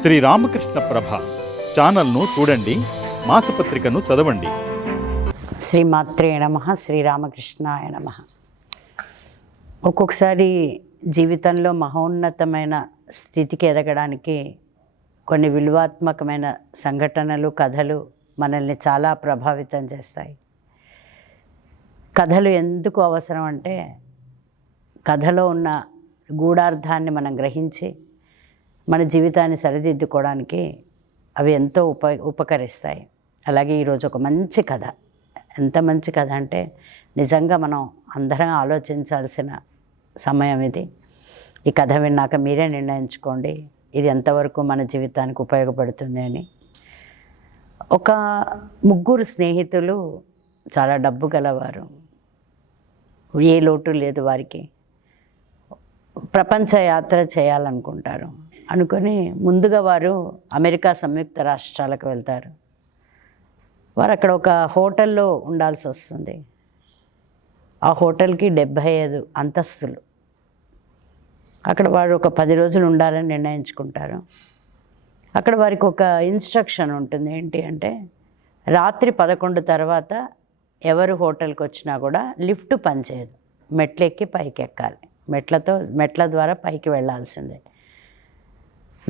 శ్రీ రామకృష్ణ ప్రభ ఛానల్ను చూడండి మాసపత్రికను చదవండి. శ్రీమాత్రే నమ శ్రీరామకృష్ణాయ నమ. ఒక్కొక్కసారి జీవితంలో మహోన్నతమైన స్థితికి ఎదగడానికి కొన్ని విలువాత్మకమైన సంఘటనలు కథలు మనల్ని చాలా ప్రభావితం చేస్తాయి. కథలు ఎందుకు అవసరం అంటే కథలో ఉన్న గూఢార్థాన్ని మనం గ్రహించి మన జీవితాన్ని సరిదిద్దుకోవడానికి అవి ఎంతో ఉప ఉపకరిస్తాయి. అలాగే ఈరోజు ఒక మంచి కథ. ఎంత మంచి కథ అంటే నిజంగా మనం అందరం ఆలోచించాల్సిన సమయం ఇది. ఈ కథ విన్నాక మీరే నిర్ణయించుకోండి. ఇది ఎంతవరకు మన జీవితానికి ఉపయోగపడుతుంది అని. ఒక ముగ్గురు స్నేహితులు చాలా డబ్బు గలవారు. ఏ లోటు లేదు వారికి. ప్రపంచ యాత్ర చేయాలనుకుంటారు. అనుకొని ముందుగా వారు అమెరికా సంయుక్త రాష్ట్రాలకు వెళ్తారు. వారు అక్కడ ఒక హోటల్లో ఉండాల్సి వస్తుంది. ఆ హోటల్కి డెబ్భై ఐదు అంతస్తులు. అక్కడ వారు ఒక పది రోజులు ఉండాలని నిర్ణయించుకుంటారు. అక్కడ వారికి ఒక ఇన్స్ట్రక్షన్ ఉంటుంది. ఏంటి అంటే రాత్రి పదకొండు తర్వాత ఎవరు హోటల్కి వచ్చినా కూడా లిఫ్ట్ పనిచేయదు. మెట్లు ఎక్కి పైకి ఎక్కాలి మెట్లతో మెట్ల ద్వారా పైకి వెళ్ళాల్సిందే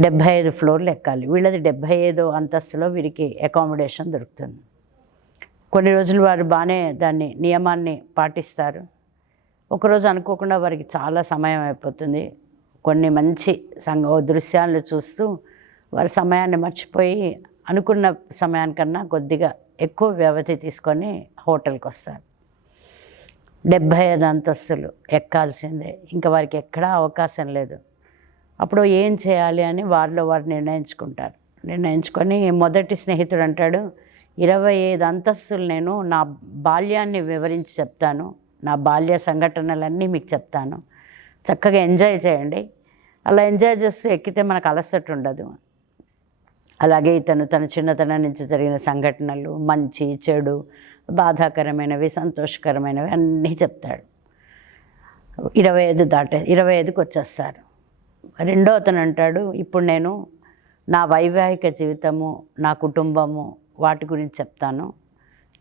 డెబ్భై ఐదు ఫ్లోర్లు ఎక్కాలి. వీళ్ళది డెబ్భై ఐదు అంతస్తులో వీరికి అకామిడేషన్ దొరుకుతుంది. కొన్ని రోజులు వారు బాగానే దాన్ని నియమాన్ని పాటిస్తారు. ఒకరోజు అనుకోకుండా వారికి చాలా సమయం అయిపోతుంది. కొన్ని మంచి సంగ దృశ్యాలను చూస్తూ వారి సమయాన్ని మర్చిపోయి అనుకున్న సమయానికన్నా కొద్దిగా ఎక్కువ వ్యవధి తీసుకొని హోటల్కి వస్తారు. డెబ్భై ఐదు అంతస్తులు ఎక్కాల్సిందే. ఇంకా వారికి ఎక్కడా అవకాశం లేదు. అప్పుడు ఏం చేయాలి అని వారిలో వారు నిర్ణయించుకుంటారు. నిర్ణయించుకొని మొదటి స్నేహితుడు అంటాడు ఇరవై ఐదు అంతస్తులు నేను నా బాల్యాన్ని వివరించి చెప్తాను. నా బాల్య సంఘటనలన్నీ మీకు చెప్తాను. చక్కగా ఎంజాయ్ చేయండి. అలా ఎంజాయ్ చేస్తూ ఎక్కితే మనకు అలసట ఉండదు. అలాగే ఇతను తన చిన్నతనం నుంచి జరిగిన సంఘటనలు మంచి చెడు బాధాకరమైనవి సంతోషకరమైనవి అన్నీ చెప్తాడు. ఇరవై ఐదు దాటే ఇరవై ఐదుకి వచ్చేస్తారు. రెండో అతను అంటాడు ఇప్పుడు నేను నా వైవాహిక జీవితము నా కుటుంబము వాటి గురించి చెప్తాను.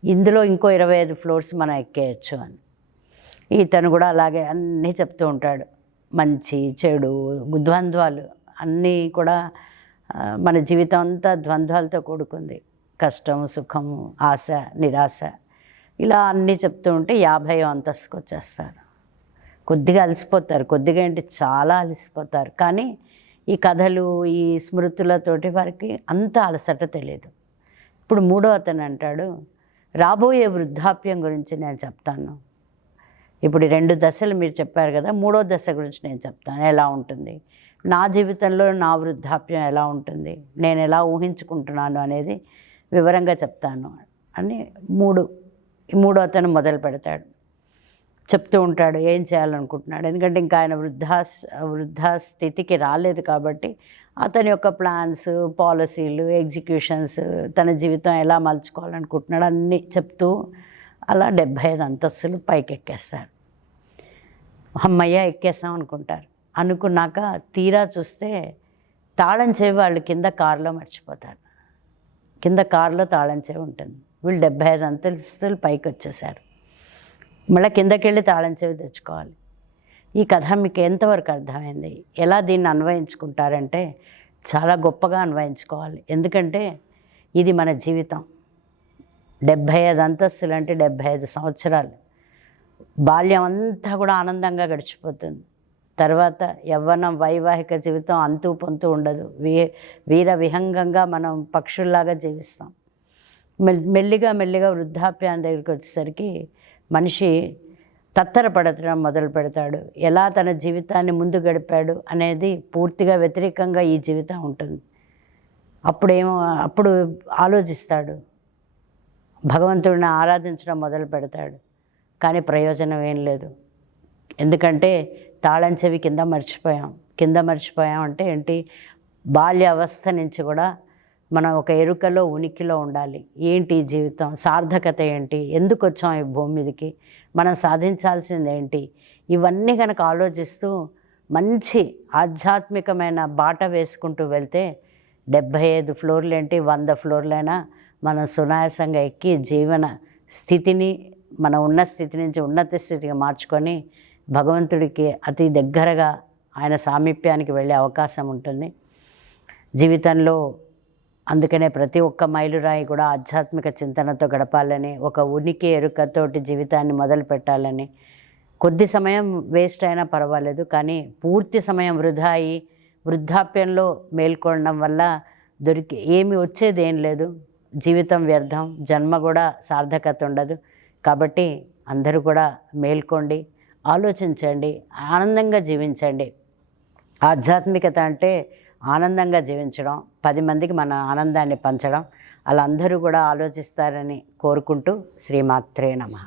ఇందులో ఇంకో ఇరవై ఐదు ఫ్లోర్స్ మనం ఎక్కేయచ్చు అని. ఇతను కూడా అలాగే అన్నీ చెప్తూ ఉంటాడు. మంచి చెడు ద్వంద్వాలు అన్నీ కూడా మన జీవితం అంతా ద్వంద్వాలతో కూడుకుంది. కష్టం సుఖము ఆశ నిరాశ ఇలా అన్నీ చెప్తూ ఉంటే యాభై అంతస్తుకు వచ్చేస్తారు కొద్దిగా అలసిపోతారు కొద్దిగా ఏంటి చాలా అలసిపోతారు. కానీ ఈ కథలు ఈ స్మృతులతోటి వారికి అంత అలసట తెలియదు ఇప్పుడు మూడో అతను అంటాడు రాబోయే వృద్ధాప్యం గురించి నేను చెప్తాను. ఇప్పుడు రెండు దశలు మీరు చెప్పారు కదా మూడో దశ గురించి నేను చెప్తాను. ఎలా ఉంటుంది? నా జీవితంలో నా వృద్ధాప్యం ఎలా ఉంటుంది? నేను ఎలా ఊహించుకుంటున్నాను అనేది వివరంగా చెప్తాను అని మూడు ఈ మూడో అతను మొదలు పెడతాడు. చెప్తూ ఉంటాడు ఏం చేయాలనుకుంటున్నాడు. ఎందుకంటే ఇంకా ఆయన వృద్ధా వృద్ధా స్థితికి రాలేదు కాబట్టి అతని యొక్క ప్లాన్స్ పాలసీలు ఎగ్జిక్యూషన్స్ తన జీవితం ఎలా మలుచుకోవాలనుకుంటున్నాడు అన్నీ చెప్తూ అలా డెబ్భై ఐదు అంతస్తులు పైకి ఎక్కేస్తారు అమ్మయ్య ఎక్కేసాం అనుకుంటారు. అనుకున్నాక తీరా చూస్తే తాళం చేయి వాళ్ళు కింద కారులో మర్చిపోతారు. కింద కారులో తాళం చేయి ఉంటుంది. వీళ్ళు డెబ్భై ఐదు అంతస్తులు పైకి వచ్చేసారు మళ్ళీ కిందకెళ్ళి తాళం చెవి తెచ్చుకోవాలి. ఈ కథ మీకు ఎంతవరకు అర్థమైంది? ఎలా దీన్ని అన్వయించుకుంటారంటే చాలా గొప్పగా అన్వయించుకోవాలి. ఎందుకంటే ఇది మన జీవితం. డెబ్భై ఐదు అంతస్తులు అంటే డెబ్భై ఐదు సంవత్సరాలు. బాల్యం అంతా కూడా ఆనందంగా గడిచిపోతుంది. తర్వాత యవ్వనం వైవాహిక జీవితం అంతూ పొంతు ఉండదు. వీ వీర విహంగంగా మనం పక్షుల్లాగా జీవిస్తాం. మెల్ మెల్లిగా మెల్లిగా వృద్ధాప్యాన్ని దగ్గరికి వచ్చేసరికి మనిషి తత్తరపడటం మొదలు పెడతాడు. ఎలా తన జీవితాన్ని ముందు గడిపాడు అనేది పూర్తిగా వ్యతిరేకంగా ఈ జీవితం ఉంటుంది. అప్పుడేమో అప్పుడు ఆలోచిస్తాడు. భగవంతుడిని ఆరాధించడం మొదలు పెడతాడు. కానీ ప్రయోజనం ఏం లేదు. ఎందుకంటే తాళం చెవి కింద మర్చిపోయాం. కింద మర్చిపోయాం అంటే ఏంటి? బాల్య అవస్థ నుంచి కూడా మనం ఒక ఎరుకలో ఉనికిలో ఉండాలి. ఏంటి జీవితం? సార్థకత ఏంటి? ఎందుకు వచ్చాం ఈ భూమి మీదకి? మనం సాధించాల్సింది ఏంటి? ఇవన్నీ కనుక ఆలోచిస్తూ మంచి ఆధ్యాత్మికమైన బాట వేసుకుంటూ వెళ్తే డెబ్భై ఐదు ఫ్లోర్లు ఏంటి? వంద ఫ్లోర్లైనా మనం సునాయాసంగా ఎక్కి జీవన స్థితిని మన ఉన్న స్థితి నుంచి ఉన్నత స్థితికి మార్చుకొని భగవంతుడికి అతి దగ్గరగా ఆయన సామీప్యానికి వెళ్ళే అవకాశం ఉంటుంది. జీవితంలో అందుకనే ప్రతి ఒక్క మైలురాయి కూడా ఆధ్యాత్మిక చింతనతో గడపాలని ఒక ఉనికి ఎరుకతోటి జీవితాన్ని మొదలు పెట్టాలని. కొద్ది సమయం వేస్ట్ అయినా పర్వాలేదు కానీ పూర్తి సమయం వృధా అయి వృద్ధాప్యంలో మేల్కొనడం వల్ల దొరికి ఏమి వచ్చేది ఏం లేదు. జీవితం వ్యర్థం జన్మ కూడా సార్థకత ఉండదు. కాబట్టి అందరూ కూడా మేల్కోండి ఆలోచించండి ఆనందంగా జీవించండి. ఆధ్యాత్మికత అంటే ఆనందంగా జీవించడం. పది మందికి మన ఆనందాన్ని పంచడం. అలా అందరూ కూడా ఆలోచిస్తారని కోరుకుంటూ శ్రీమాత్రే నమః.